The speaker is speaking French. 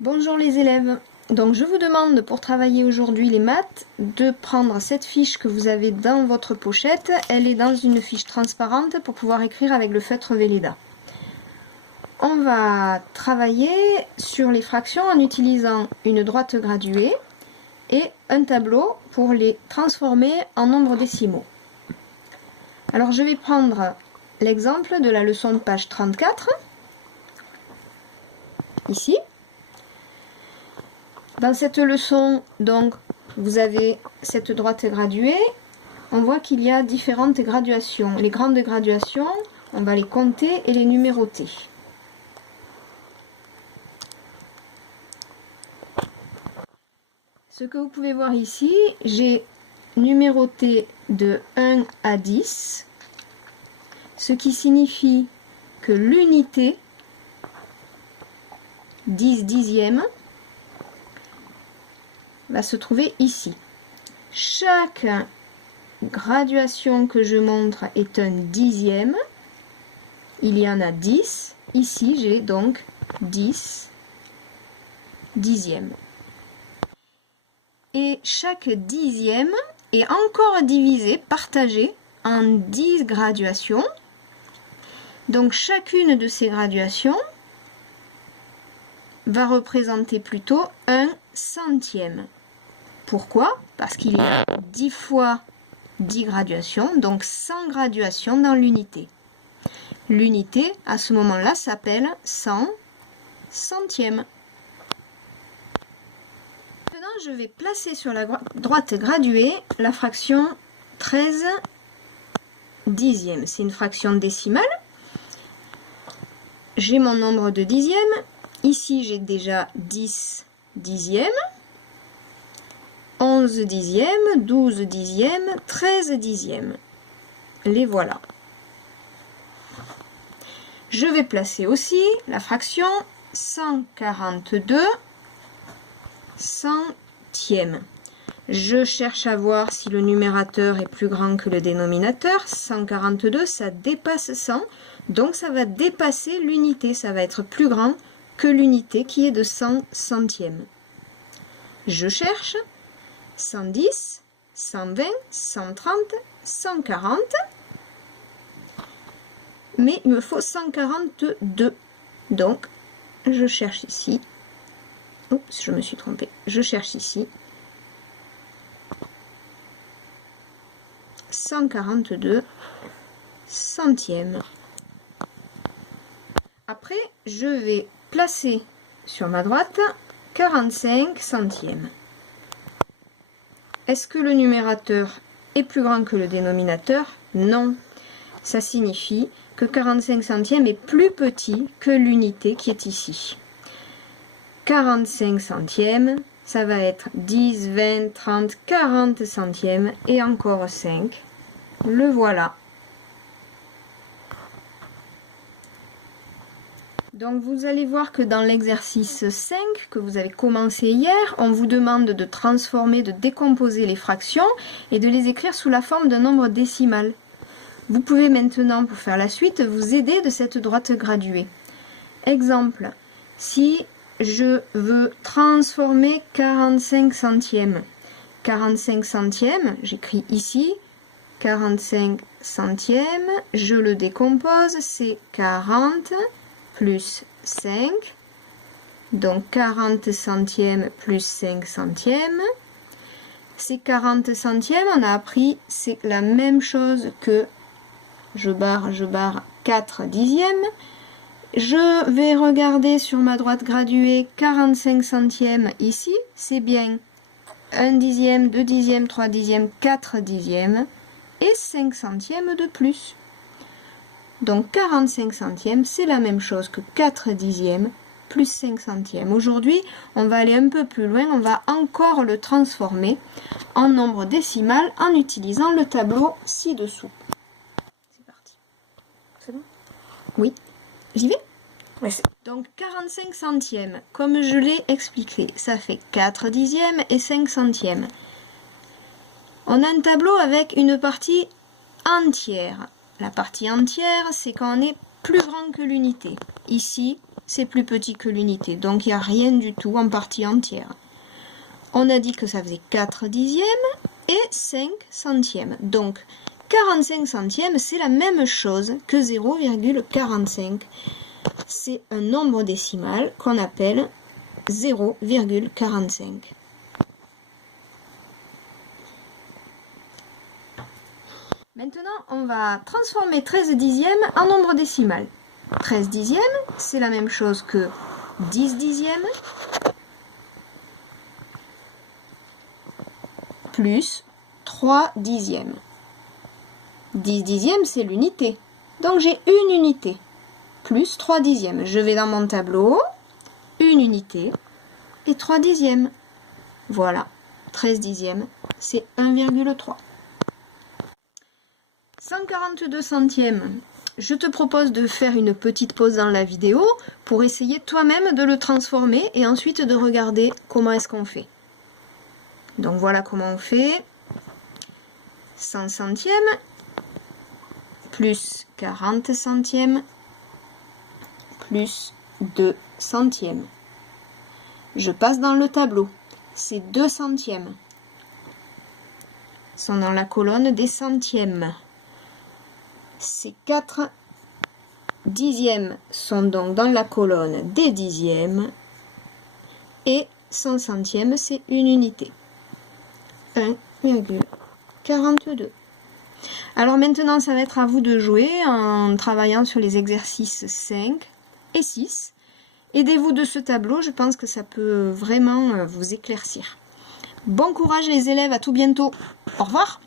Bonjour les élèves, donc je vous demande pour travailler aujourd'hui les maths de prendre cette fiche que vous avez dans votre pochette. Elle est dans une fiche transparente pour pouvoir écrire avec le feutre Velleda. On va travailler sur les fractions en utilisant une droite graduée et un tableau pour les transformer en nombres décimaux. Alors je vais prendre l'exemple de la leçon de page 34, ici. Dans cette leçon, donc, vous avez cette droite graduée. On voit qu'il y a différentes graduations. Les grandes graduations, on va les compter et les numéroter. Ce que vous pouvez voir ici, j'ai numéroté de 1 à 10, ce qui signifie que l'unité 10 dixièmes va se trouver ici. Chaque graduation que je montre est un dixième. Il y en a 10. Ici, j'ai donc 10 dixièmes. Et chaque dixième est encore divisé, partagé en 10 graduations. Donc chacune de ces graduations va représenter plutôt un centième. Pourquoi? Parce qu'il y a 10 fois 10 graduations, donc 100 graduations dans l'unité. L'unité, à ce moment-là, s'appelle 100 centièmes. Maintenant, je vais placer sur la droite graduée la fraction 13 dixièmes. C'est une fraction décimale. J'ai mon nombre de dixièmes. Ici, j'ai déjà 10 dixièmes. 11 dixièmes, 12 dixièmes, 13 dixièmes. Les voilà. Je vais placer aussi la fraction 142 centièmes. Je cherche à voir si le numérateur est plus grand que le dénominateur. 142, ça dépasse 100, donc ça va dépasser l'unité. Ça va être plus grand que l'unité qui est de 100 centièmes. Je cherche 110, 120, 130, 140. Mais il me faut 142. Donc, je cherche ici. Oups, je me suis trompée. Je cherche ici. 142 centièmes. Après, je vais placer sur ma droite 45 centièmes. Est-ce que le numérateur est plus grand que le dénominateur? Non. Ça signifie que 45 centièmes est plus petit que l'unité qui est ici. 45 centièmes, ça va être 10, 20, 30, 40 centièmes et encore 5. Le voilà. Donc vous allez voir que dans l'exercice 5 que vous avez commencé hier, on vous demande de transformer, de décomposer les fractions et de les écrire sous la forme d'un nombre décimal. Vous pouvez maintenant, pour faire la suite, vous aider de cette droite graduée. Exemple, si je veux transformer 45 centièmes. 45 centièmes, j'écris ici, 45 centièmes, je le décompose, c'est 40 plus 5, donc 40 centièmes plus 5 centièmes. Ces 40 centièmes, on a appris, c'est la même chose que je barre 4 dixièmes. Je vais regarder sur ma droite graduée 45 centièmes ici, c'est bien 1 dixième, 2 dixièmes, 3 dixièmes, 4 dixièmes et 5 centièmes de plus. Donc 45 centièmes, c'est la même chose que 4 dixièmes plus 5 centièmes. Aujourd'hui, on va aller un peu plus loin, on va encore le transformer en nombre décimal en utilisant le tableau ci-dessous. C'est parti. C'est bon? Oui. J'y vais? Oui. Donc 45 centièmes, comme je l'ai expliqué, ça fait 4 dixièmes et 5 centièmes. On a un tableau avec une partie entière. La partie entière, c'est quand on est plus grand que l'unité. Ici, c'est plus petit que l'unité, donc il n'y a rien du tout en partie entière. On a dit que ça faisait 4 dixièmes et 5 centièmes. Donc, 45 centièmes, c'est la même chose que 0,45. C'est un nombre décimal qu'on appelle 0,45. Maintenant, on va transformer 13 dixièmes en nombre décimal. 13 dixièmes, c'est la même chose que 10 dixièmes plus 3 dixièmes. 10 dixièmes, c'est l'unité. Donc j'ai une unité plus 3 dixièmes. Je vais dans mon tableau, une unité et 3 dixièmes. Voilà, 13 dixièmes, c'est 1,3. 142 centièmes, je te propose de faire une petite pause dans la vidéo pour essayer toi-même de le transformer et ensuite de regarder comment est-ce qu'on fait. Donc voilà comment on fait. 100 centièmes plus 40 centièmes plus 2 centièmes. Je passe dans le tableau. Ces 2 centièmes sont dans la colonne des centièmes. Ces 4 dixièmes sont donc dans la colonne des dixièmes. Et 100 centièmes, c'est une unité. 1,42. Alors maintenant, ça va être à vous de jouer en travaillant sur les exercices 5 et 6. Aidez-vous de ce tableau, je pense que ça peut vraiment vous éclaircir. Bon courage les élèves, à tout bientôt. Au revoir.